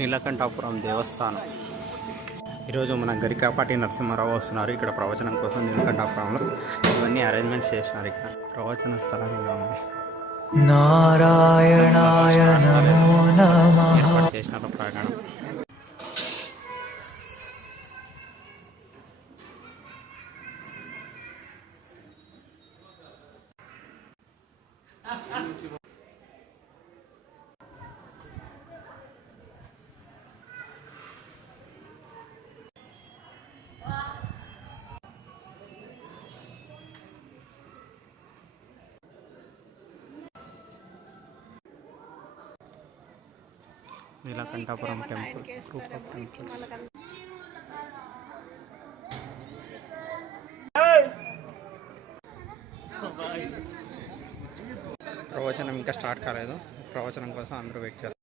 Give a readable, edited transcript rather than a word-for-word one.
నీలకంఠాపురం దేవస్థానం. ఈరోజు మన గరికాపాటి నరసింహారావు వస్తున్నారు ఇక్కడ ప్రవచనం కోసం. నీలకంఠాపురంలో ఇవన్నీ అరేంజ్మెంట్స్ చేసినారు. ఇక్కడ ప్రవచన స్థలం ఇలా ఉంది. నారాయణాయ నమో నమః చేసినారు ప్రాంగణం. Neelakantapuram temple, group of temples. ప్రవచనం ఇంకా స్టార్ట్ కాలేదు. ప్రవచనం కోసం అందరూ వెయిట్ చేస్తారు.